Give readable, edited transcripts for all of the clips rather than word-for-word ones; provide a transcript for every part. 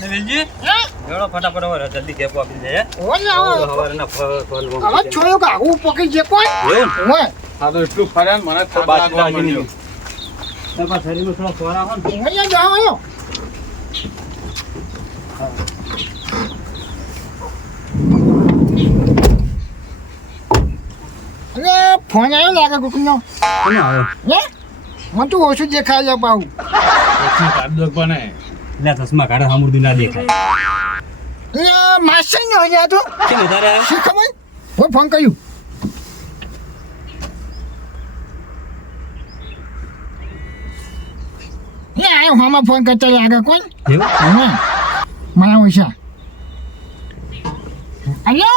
વેલજી જોડો ફટાફટ હવે જલ્દી કેપો આપી દે ઓલે હવારના ફોન હવે છોયો કે આવું પકડી જે કોઈ એવું ઓય આ તો એટલું ફર્યા ને મને થાક લાગવા માંડ્યો. તમારા શરીરમાં થોડો ખોરાક હોય ને ઓય જાવ આયો અરે ફોન આવ્યો લાગે કોકનો કોનો આવ્યો હે મને તો ઓછું દેખાય છે પાઉ પછી કાઢ દો પણ એ. લે ચશ્મા કાઢે સામુરદું ના દેખાય એ માસે ન હોય તો કેમ વધારે આવ્યો શી ખબર હું ફોન કર્યું એ આયો હમણાં ફોન કરતા લાગે કોણ એવું હા મારા ઓછા હલો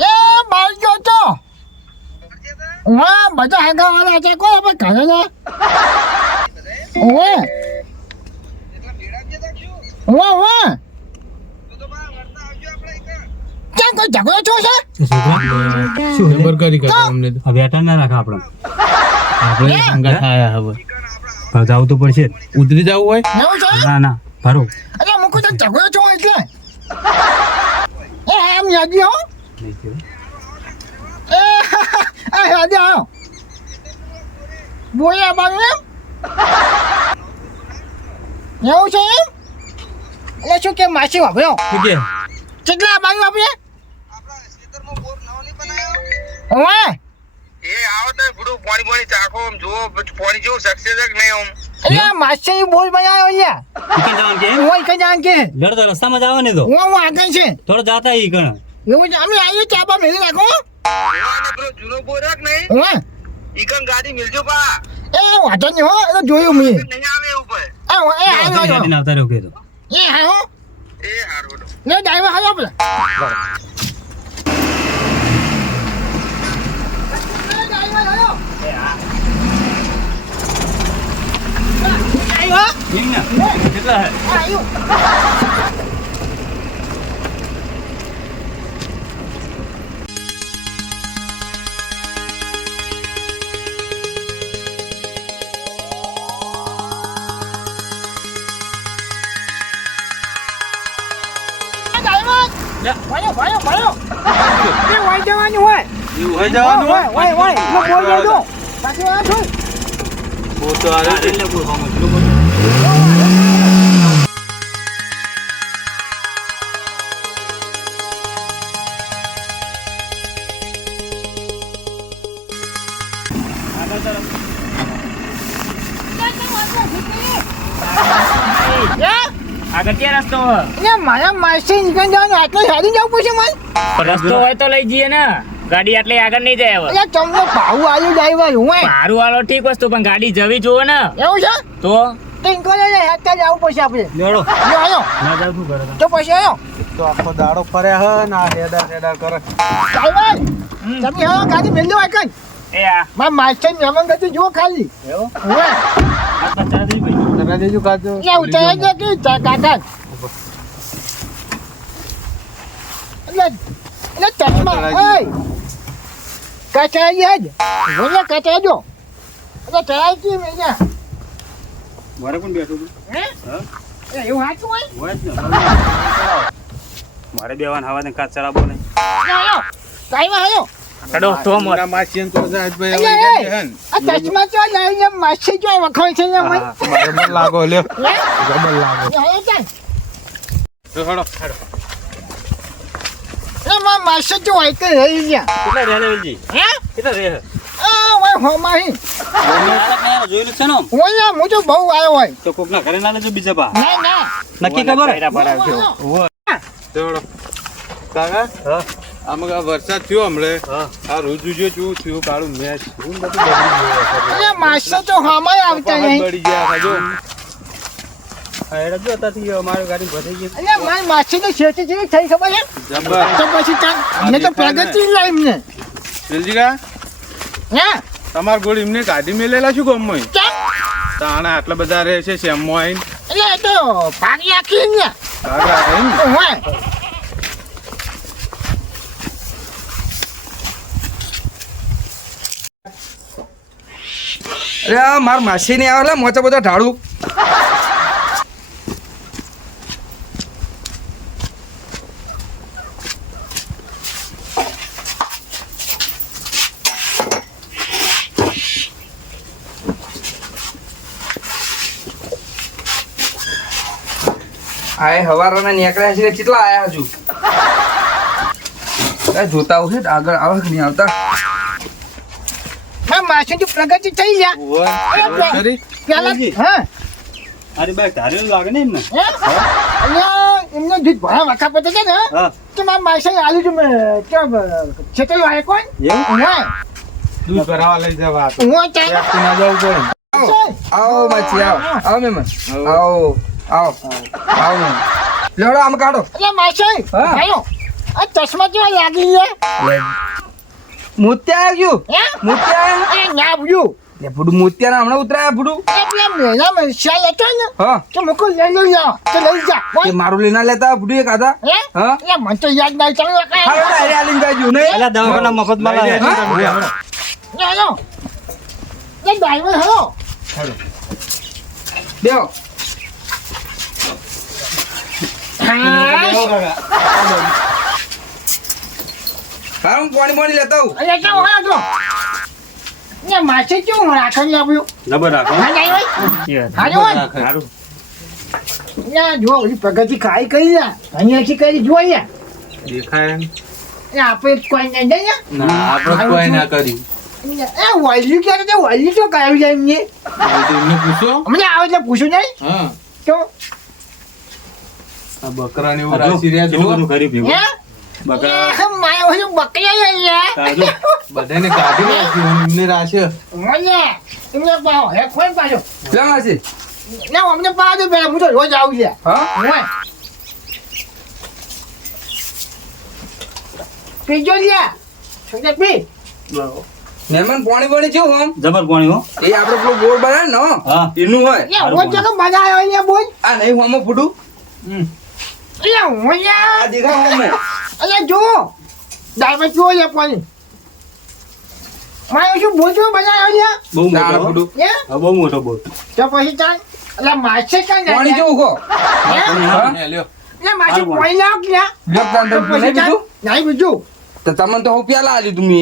એ બાર ગયો તો હા બધા આગા વાળા છે કોઈ આપણે ઘરે ને ઓવે ઓવે ઓવે ક્યાં કોઈ ઝઘડો છો છે છોકરા શું જબરકારી કરે અમને તો. હવે અટા ના રાખે આપણે આપણે સંગાથ આયા હવે. હવે જવું તો પડશે ઉતરી જવું હોય એવું છે ના ના ભરો અરે મુકુ તો ઝઘડો છો એટલે એ આમ યાદી હો એ આ યાદી આવો બોયા બાંગ એવું છે એમ એટલે શું કે માસી વાપર્યો શું કે કેટલા બાંગ વાપરે ઓવે એ આવો તો બધું પાણી ચાખો આમ જુઓ પાણી જેવું સક્સેસ કે નહીં આમ એટલે માસી બોલ બનાવ્યો અહીંયા ટીકન જવાનું કે ઓય કઈ જાણ કે લડતો રસ્તામાં જવા ને તો હું આગળ છે થોડો જાતા ઈ કણ એવું છે અમે આવીએ ચાપા મેળી રાખો અને પેલો જૂનો બોરક નહીં ઓવે ઈકન ગાડી મિલજો પા એ વાંધો નહીં હો એ તો જોયું મેં નહીં આવે ઉપર એ આવ્યો ગાડીને આવતા રહ્યો કે તો એ હા હો એ હારું ને ડ્રાઈવર હાલો પેલા કેટલા હે ભાઈઓ ભાઈઓ ભાઈઓ એ વાઈ જવાનું હોય એવું હોય જવાનું હોય વાય વાય લો બોલ દો બાકી આ જોઈ ફોટો આવે છે. એટલે કોઈ હોમ જ આગળ ક્યાં રસ્તો ને મારા માસી નીકળી જવાનું આટલો સારી જવું પડશે મને રસ્તો હોય તો લઈ જઈએ ને ગાડી આટલે આગળ નહીં જાય હવે એટલે તમને ભાવ આવ્યું ડ્રાઈવર હું મારું વાળો ઠીક વસ્તુ પણ ગાડી જવી જોવે ને એવું છે તો ટિંકો ને હેતા જવું પડશે આપણે લેડો લ્યો આયો ના જાવ શું કરે તો પછી આયો તો આખો દાડો ફર્યા હે ના હેડા હેડા કરે. ડ્રાઈવર તમે હવે ગાડી મેલ દો આકન એ આ મારા માસ્ટર મેમન ગતિ જુઓ ખાલી એવું ઓવે આ પચાસ દઈ ભાઈ કરા દેજો કાજો. એટલે ઉતારે છે કે કાકા એટલે ચશ્મા ઓય કચાઈ જ બોલે કચાઈ દો એટલે ચડાઈ કી મેં મારે કોણ બેઠું હે હા એ એવું હાચું હોય હોય જ ને મારે બેવાન હવા ને કાચ ચડાવો નહીં આયો કાઈમાં આયો કડો તો મોર મારા માસીને તો સાહેબભાઈ એટલે હવે એ કે હે ને. આ ચશ્મા ચો લાવીને માસી જો વખોય છે ને મય જબર લાગો લ્યો હે જબર લાગો. એ હવે ચાલ તો હેડો. એ માં માસી જો હોય કે રહી ગયા કેટલા રહે લેવલજી હે કેટલા રહે આ ઓય હોમાહી જોયેલું છે ને ઓય હું તો બહુ આવ્યો હોય તો કોક ના ઘરે ના લેજો બીજા બા ના ના નક્કી ખબર હે? તો હેડો. કાકા હા આમાં આ વરસાદ થયો હમણે હા આ રોજુજો ચૂ થયું કાળું મેચ હું બધું બગડી ગયું. એટલે માસી તો હોમાય આવતા નહીં બળી ગયા ખાજો. હા એડા જો અત્યારથી અમારી ગાડી ભરાઈ ગઈ એટલે મારી માસી તો છેટી જેવી થઈ ખબર છે જબર. તો પછી મને તો પ્રગતિ લાઈમ ને વેલજીકા હે તમાર ગોળ એમને કાઢી મેલેલા શું ગમમાં કેમ તાણા આટલા બધા રહે છે શેમમાં આવીને એટલે એ તો ભાગી આખી ને ભાગ રાખે ને. હોય અરે આ માર માસી ને આવે મોચા બધા ઢાળું. આ હવારના નીકળ્યા છે કેટલા આયા હજુ જોતા આવું છે આગળ આવે કે નહીં આવતા. હા માસીની પ્રગતિ થઈ ગયા પેલા હા અરે બાઈક ધારેલું લાગે ને એમને. હે? અલ્યા, એમને દૂધ ભરા વખા પડતા હતા ને હા તો મારા માસી આલુ તમે છેતરી વાળે કોણ એવું હા દૂધ ભરાવા લઈ જવા તો હું ચાલ એકથી ના જવું પડે. આવો માછી આવો આવો મહેમાન આવો આવો આવો મહેમાન. લેવડો આમ કાઢો. અલ્યા માસી હા. આયો આ ચશ્મા કેવા લાગી છે મોતિયા આવ્યું હે મોતિયા એ ના ભૂયું લે ભૂડું મોતિયા હમણાં ઉતરાયા ભૂડું. એ પેલા મેળામાં શાલ હતો ને હા તો મૂકો લઈ લઈ જાઓ તો લઈ જા કે કોણ મારું લઈને લેતા ભૂડું એક આધા. હે હા એ મને તો યાદ નહીં તમે હાલો ને અરે આલીને જાજો ને. પેલા દવાખાના મફતમાં લાવે. હા? આયો એ ડ્રાઈવર હેલો બેહો. હારું હું પાણી લેતા આવું. અલ્યા કેવું હોય તો ને માસી કેવું રાખી આપ્યું જબર રાખો. હા ડ્રાઈવર હાજો હોય સારું. ના જો ઓલી પ્રગતિ ખાઈ કરી લે અહીંયાથી કરી જો અહીંયા દેખાય એમ? એ આપણે કોઈ નહીં જાય ના આપણે કોઈ ના કર્યું. એ વલ્યું ક્યારે તે વલ્યું તો કરાવી જાય એમને એમને પૂછો. અમને આવે એટલે પૂછું નહીં હા તો આ બકરાને એવું રાશી રહ્યા કેટલું જુઓ. બધું કર્યું ભેગું. હે બકરા. એ મારે ઓલું બકરી અહીંયા તાજો. બધાને કાઢી નાખ્યું એમને રાશે. મને એમને પાવ હે કોઈ પાછો લે માસી. ના અમને પાવ દે પેલા હું તો રોજ આવું છે હા હોય પીજો લ્યા સમજે પી મહેમાન પાણી છે હોમ. જબર પાણી હો. એ આપણે પેલો બોર બનાવે ને હો. હા. એનું હોય. યા રોજ જગહ મજા આવે અહીંયા બોલ આ નહીં હોમો ફૂટું. યા હું યા આ દેખાય હોમો. અલ્યા જો ડ્રાઈવર જો લે પાણી મારે શું બોલતો બનાવ્યો લ્યા બહુ મોટો તારા હો. ફૂટું. હે હા, બહુ મોટો બોટ. તો પછી ચાલ એટલે માસે કાંઈ ના પાણી લ્યા. જેવું ખો. હે? હા? ને લ્યો. એટલે માસે પાણી લાવ લ્યા લ્યો તાન તો તમે પછી નહીં ચાલ બીજું? નહીં બીજું તો તમને તો હું પ્યાલા આલી તમે.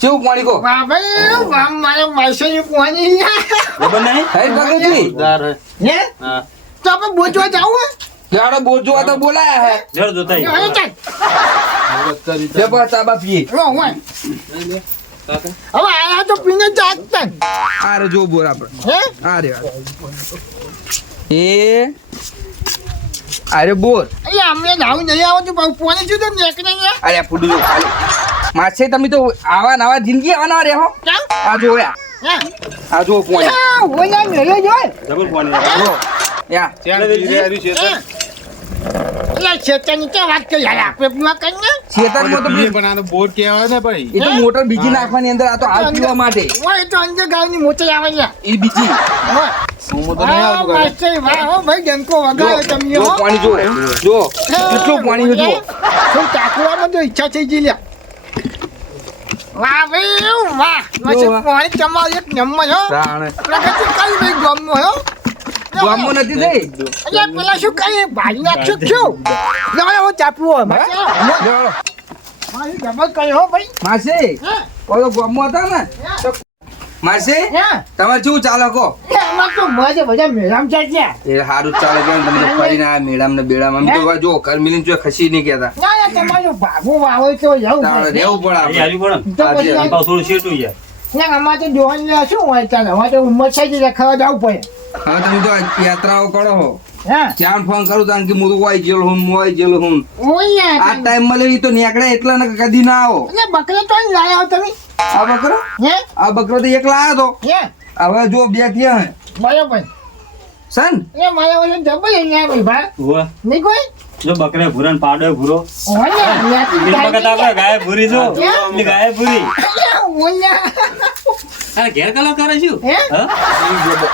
કેવું પાણી કહો. વાહ ભાઈ વાહ મારે માસેની પાણી લ્યા જબર નહીં? હે ભગતજી. ઉધાર હે. હે હા. તો આપણે બોચવા જાવું લેવડો બોર જોવા તો બોલાયા હે. જર જોતા હે આવીએ. ચાલ મુહૂર્ત કરી લે બસ ચા બા પીએ. રો હોય લઈ લે. કાકા. હવે આયા તો પીને જાગતા આ રે જો બોર આપણે. હે આ રે એ અરે બોર. એટલે અમને નાવું નહીં આવતું પણ પાણી જુદો નીકળે લ્યા અરે ફૂડું જો ખાલી. માસે તમે તો આવા નવા જિંદગી આવા રહે હો. ચાલ આ જો યા. હે આ જો પાણી. ઓલા મેળે જોય જબર પાણી. જો યા. ચાલ પીરે હારી છે તો. એટલે ચેતન કે વાત કરી યાર આપણે પીવા કરીને ખેતરમાં તો પીર પણ આનો બોર કહેવાય ને ભાઈ. એ તો મોટર બીજી નાખવાની અંદર આ તો હાલ પીવા માટે. હોય તો અંદર ગાયની મોટી આવે લ્યા એ બીજી. હોય હું તો નહીં વાહ, આવતું કાકા. માસ્ટર, વાહ, હો ભાઈ ડંકો વગાડ્યો તમે જો હો. પાણી જો જો કેટલું પાણી છે જો. શું ચાકવામાં તો ઈચ્છા થઈ ગઈ લ્યા વાહ ભાઈ વાહ જો, પછી વાહ. પાણી તમારે એક નંબર હો તાણે. પ્રગતિ કઈ ભાઈ ગામમાં હો ગામમાં નથી થઈ. એટલે પેલા શું કઈ ભાઈ નાખ્યું શું લાવો હું ચાપવું હોય મારે જો, ડબલ કર્યો હો ભાઈ માસે હે ઓલો ગામમાં હતા ને તો માસે હે તમારે શું ચાલે કહો. એમાં તો મજે બધા મેળામ છે ત્યાં એ સારું જ ચાલે કેમ તમને ફરીને આ મેળામ ને બેડામ આમ તો જો ઘર મિલીને જો ખસી નહીં કહેતા. ના ના તમારું ભાગો વાવો તો જવું તાણે પડે. રહેવું પડે અહીં આપણે. આવી પડે ને. તો પછી આજે આમ તો થોડું શેઠું યાર. ના અમારે તો જોવાનું શું હોય ચાલે અમારે તો ઉંમર થઈ ગઈ ખાવા જવું પડે હવે તમે તો યાત્રાઓ કરો હો. હા ચાર ફોન કરું તાણ કે હું તો વાઈ જેલો હું વાઈ જેલો હું. ઓય આ ટાઈમ માં લેવી તો નીકળે એટલા ને કદી ના આવો. એટલે બકરો તો અહીં લાયા હો તમે આ બકરો હે આ બકરો તો એકલા આવ્યો તો હે હવે જો બે થયા હે બરોબર સન. એ મારા ઓલે ડબલ અહીંયા ભાઈ ભા ઉવ્વ. નહીં કોઈ જો બકરે ભૂરા ને પાડો ભૂરો. ઓય યાતી એક વખત આપણે ગાય ભૂરી જો. પેલી ગાય ભૂરી. ઓય અરે ઘેર કલર કરે છું. હે હા?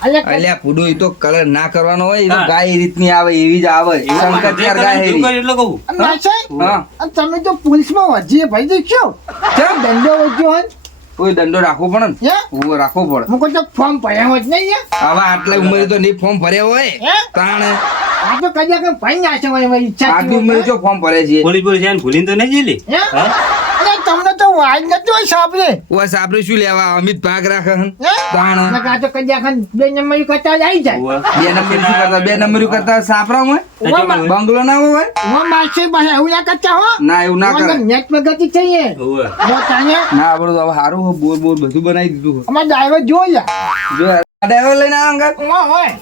અલ્યા અલ્યા ફૂડો એ તો કલર ના કરવાનો હોય એ તો હા. ગાય એ રીતની આવે એવી જ આવે શંકર ચાર ગાય એવું હેરી. કરે એટલે કહું. ના છે હા તમે તો પોલીસમાં વજીએ ભાઈ દેખો કેમ? દંડો વજ્યો હોય કોઈ દંડો રાખવો પડે ને હે હું રાખવો પડે હું કોઈ તો ફોર્મ ભર્યા હોય જ નહીં યાર. હવે આટલા ઉંમરે તો નહીં ફોર્મ ભર્યા હોય હે તાણે આ તો કદાચ કે ભાઈ ના છે મારી ઈચ્છા આટલી ઉંમરે જો ફોર્મ ભરે છે પોલીસ પોલીસ એને ભૂલીને તો નહીં જીલી હે અરે તમને તો વાજ નતો સાંભળે ઓય સાપરે શું લેવા અમિત ભાગ રાખે હન હે તાણે નકા તો કદાચ બે નંબર કરતા જ આવી જાય. બે નંબર શું કરતા બે નંબર કરતા સાપરા હોય બંગલો ના હોય હું માસી પાસે એવું ના કરતા હો ના એવું ના કરે નેટ પ્રગતિ થઈ હે મોટાને ના આપણું તો હવે સારું હોય, બોર બોર બધું બનાવી દીધું હોય. અમાર ડ્રાઈવર જોયા જો આ ડ્રાઈવર લઈને આવ અંગત હોય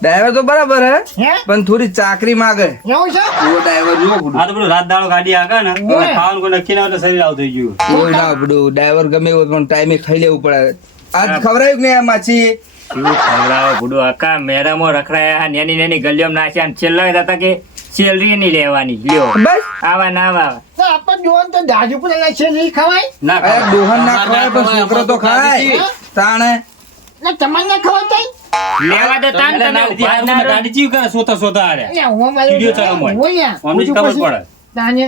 ડ્રાઈવર તો બરાબર હે હે પણ થોડી ચાકરી માંગે એવું છે એવો ડ્રાઈવર જો બધું આ તો પેલું રાત દાડો ગાડી આગળ ને ઓય. ખાવાનું કોઈ નક્કી ના હોય તો શરીર આવું થઈ ગયું કોઈ ના બધું ડ્રાઈવર ગમે એવો પણ ટાઈમે ખાઈ લેવું પડે આજ ખવડાવ્યું કે નહીં આ માછી કેવું ખવડાવો ભૂડું આખા મેળામાં રખડાયા નાની નાની ગલીઓમાં નાખ્યા અને છેલ્લા હતા કે સેલરી નહીં લેવાની લ્યો બસ આવા ના આવા તો આપણ જોવાનું તો દાજુ પણ છે નહીં ખવાય ના અરે ખાવા. ડોહન ના ખવાય પણ છોકરો તો ખાય તાણે ને તમારે ના ખવાય તઈ લેવા દો તાન એટલે તમે ના ઉભા ઉધી ના રહો. ગાડી ચીવ કરે સોતા સોતા આરે એટલે હું મારે વિડીયો ચાલુ હોય. હોય અમને જ ખબર પડે. તાને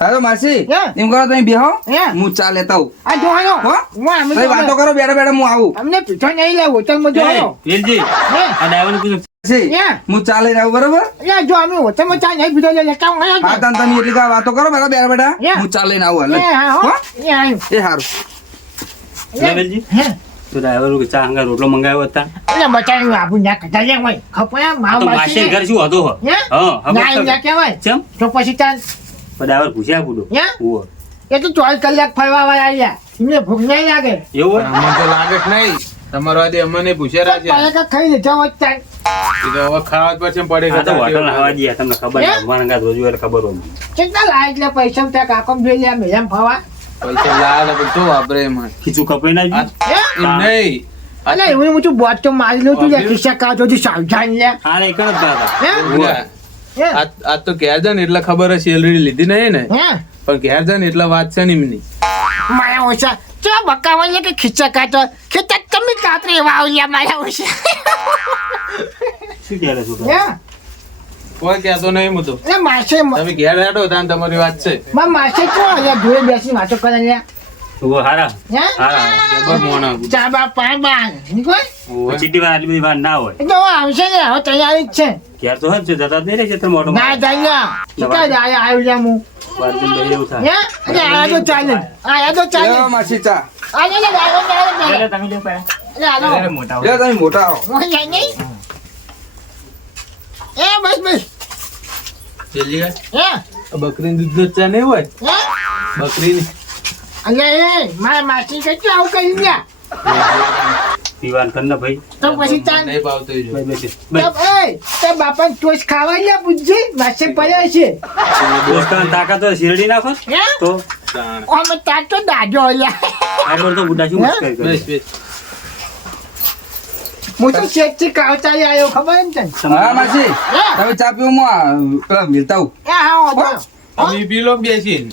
હાલો માસી હે? એમ કરો તમે બેહો હે? હું ચા લેતા આવું આ જોવાનો હો? હું અમે તમે વાતો કરો બેઠા બેઠા હું આવું અમને પીછો નહીં લેવો હોટલમાં જોવાનો વેલજી હે આ ડ્રાઈવરને પૂછો માસી, હે? હું ચા લઈને આવું બરોબર એટલે જો અમે હોટલમાં ચા નહીં પીધો લેતા હું હા આવ્યો તમે એટલી કાંઈ વાતો કરો બેઠા બેઠા બેઠા હે? હું ચા લઈને આવું એ હાલ હા હો એ આવ્યો એ સારું લે વેલજી હે તો ડ્રાઈવર ચા હંગા રોટલો મંગાવ્યો હતા એટલે બચાવી આપું ના કઢા જાય હોય ખપયા આ મા તો માસી ઘર શું હતો હો? હે હા ના એમ ના હવે કહેવાય ચમ તો પછી તાન પણ ડ્રાઈવર પૂછ્યા પૂડો હે? ઓહો. એ તો 24 કલાક ફરવા વાળા આવ્યા એમને ભૂખ નહીં લાગે એવું હોય? અમને તો લાગે જ નહીં તમારો આજે અમને પૂછ્યા છે પાયા કા ખાઈ લીધા હોત તાન એ તો હવે ખાવા જ પડશે પડે આ તો હોટલના હવા દઈએ તમને ખબર હે? નહીં ભગવાન હંગાત રોજ હોય એટલે ખબર હોય કેટલા લાય એટલે પૈસા ત્યાં કાકમ જોઈ લે મેજામ ફરવા પૈસા લાવે તો બધું વાપરે એમાં ખીચું કપાઈ ના ગયું? હે એમ નહીં અલે એવું હું તું બોટ તો મારી લઉં તું લે ખિસ્સા કાઢો તું સાવધાન લે આ એક જ હતા હે ઉલા, હે આજ તો ઘેર જાય ને એટલે ખબર હશે સેલરી લીધી નહીં ને હે પણ ઘેર જાય ને એટલે વાત છે ને એમની માયા ઓછા ચા બકાવા લે કે ખિસ્સા કાઢો ખિસ્સા તમે કાતરે વાવલિયા માયા ઓછા શું કહે છે છોકરા? હે કોઈ કહેતો નહીં હું તો એટલે માસે તમે ઘેર હેડો તાન તમારી વાત છે માં માસે તો અહીંયા જોડે બેસી વાતો કરે લે ઓહો, હારા હે હારા જબર મોણા ચા બા પાણ બા નીકળ ઓવે. ચીટી વાર આટલી બધી વાર ના હોય એ તો હવે આવશે ને હવે તૈયારી જ છે ઘેર તો હજ જતા જ નહીં રહે છે મોટો ના જાય ચીકા જાય આવ્યું લે હું વાર દિન ભાઈ એવું થાય હે એટલે આયા તો ચાલે આયા તો ચાલે લ્યો માસી ચા આલે લે લે, લે તમે લ્યો પહેલા. લે હાલો અરે મોટા લ્યો તમે મોટા હો હું જાય નહીં એ બસ બસ જલ્દી કર. હે આ બકરીનું દૂધ જ ચા નહીં હોય હે બકરીની અલે એ મારા માસી કેટલું આવું કરી ગયા પીવાન કર ને ભાઈ તો પછી તાન નહીં ભાવતું જો. ભાઈ બેસી તે બાપા ટોચ ખાવા લે પૂછજે માસે પડ્યા છે દોસ્તાન તાકાત હોય શિરડી નાખો હે તો તાણ. અમે તાર તો દાજો લ્યા આગળ તો બુડા શું હે? મુશ્કેલ કરે બેસ બેસ હું તો શેઠથી કાવતારી આવ્યો ખબર એમ તને હા માસી હે તમે ચા પીવો હું પેલા મિલતા આવું એ હા વાંધો અમે પી લો બેસીને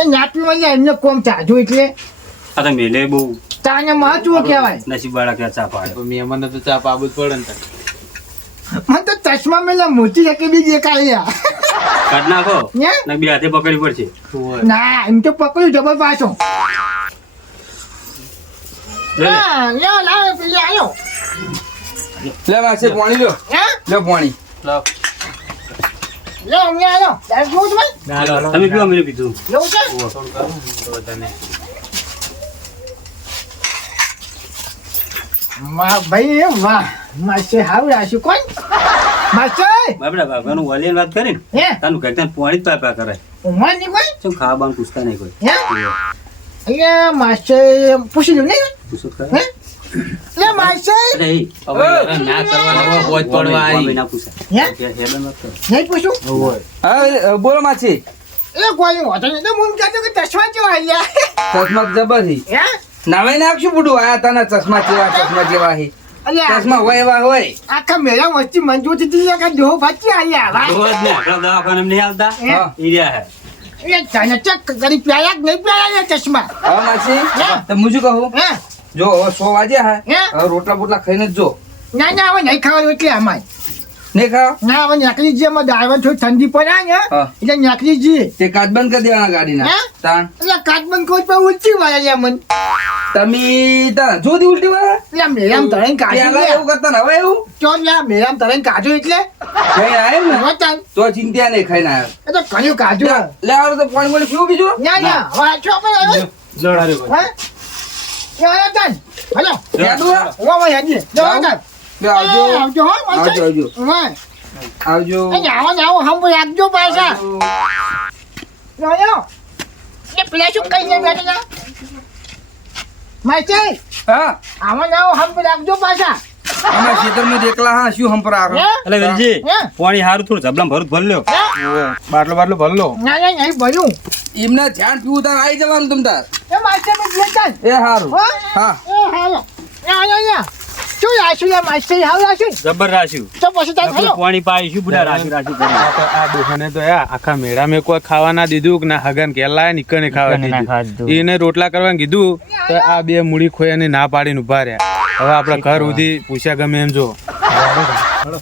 એ નાપી માં એમને કોમ ચાજુ એટલે આ તો મેલે બહુ તાને મહત્વ કહેવાય નસીબ વાળા કે ચા પાડે પણ મહેમાનને તો ચા પાવું જ પડે ને તાન. મને તો ચશ્મા મેલા મોટી એક બી દેખાય કાઢ નાખો હે ને બે હાથે પકડી પડશે ઓવે. ના એમ તો પકડ્યું જબર પાછો લે લે. હા લ્યો લાવ પેલી આવ્યો લે માસી પાણી લ્યો હે લ્યો પાણી લાવ. લ્યો અમને આવ્યો તારે જોઉં છે ભાઈ તમે પીવા મેં પીધું એવું છે થોડું કરું તો વધારે. વાહ ભાઈ વાહ માસે હાવ રાખ્યું કોણ માસે બાપડા બાપાનું વાલીને વાત કરીને હે તાનું ઘર ત્યાં પાણી જ પાપા કરે ઉમર ની કોઈ શું ખાવા બાવાનું પૂછતા નહીં કોઈ હે અહીંયા માસે પૂછી લ્યું નહીં પૂછો તો હે ખરા. લે માસે અરે એ, હવે હેરાન ના કરવાના હવે પહોંચ પડવા વામી આવી. ના પૂછાય. હે ઘેર હેડો ન કરો. નહીં પૂછું હા બોલો માસી એ કોઈ હોતો નહીં તો હું કહેતો કે ચશ્મા કેવા આવ્યા ચશ્મા જબર હી હે નાવે નાખશું બુડું આયા તાના ચશ્મા જેવા હી અલ્યા ચશ્મા હોય એવા હોય આખા મેળા વચ્ચે મંજૂર થી કે જો ભાચી આવ્યા તો જ ને, આપણા દવાખાને નહીં હાલતા હા. ઈ રહ્યા હે. એ તને ચક કરી પ્યાયા કે નહીં પ્યાયા એ ચશ્મા હા માસી હે? તો હું શું કહું હે જો હવે 100 વાગ્યા હે? હે હવે રોટલા બોટલા ખાઈને જ જો ના ના હવે નહીં ખાવાનું એટલે અમાય નહીં ખાવ ના હવે નીકળી જઈએ અમે ડ્રાઈવર થોડી ઠંડી પડે ને હા. એટલે નીકળી જઈએ તે કાચ બંધ કરી દેવાના ગાડીના હે? તાણ એટલે કાચબંધ કોઈ પણ ઊંચી વાળા લે મન તમે તાર જોધી ઉલટી વાળા એટલે મેરામ તળાઈને કાઢ્યું પેલા લે. એવું કરતા ને હવે એવું ચો લે મેરામ તળાઈને કાઢ્યું એટલે કઈ આયે ને વતન તો ચિંતા નહીં ખાઈને આવ્યો એ તો કયું કાઢ્યું લે આવો તો પાણી પાણી પીવું બીજું ના ના હવે આછો આપણે આવ્યો લડાડ્યો ભાઈ. હે એ આવ્યો તન હલો યાદુ હા? ઓ ભાઈ હાજી જો જાઓ. તન લે આવજો આવજો હો આવજો, આવજો. વાહ આવજો એ આવો હમ રાખજો પાછા યો એ પેલા શું કઈ લે બેઠા માચે હા આવો હમ રાખજો પાછા અમે ખેતરમાં જ એકલા હા શું હંપરા આખો હે? એટલે વેલજી હે? પાણી સારું થોડું ઝબલામ ભરું ભર લ્યો હે? બાટલો બાટલો ભરલો ના ના નહીં ભર્યું એમને ધ્યાન પીવું તાર આવી જવાનું તમ તાર એ માચે મેં લેતા એ હારું હા એ હાલો યા શું રાખ્યું યા માસ્ટર હાલ રાખ્યું જબર રાખ્યું તો પછી તાર આપણું હાલો પાણી પાઈશું બુડા રાખ્યું કરી આ દુકાને તો આખા મેળા મેં કોઈ ખાવા ના દીધું કે ના હગન કેલા નીકળને ખાવા દીધું એને રોટલા કરવાનું કીધું તો આ બે મૂડી ખોઈ અને ના પાડીને ઉભા રહ્યા હવે આપડે ઘર સુધી પૂછ્યા ગમે એમ જો હા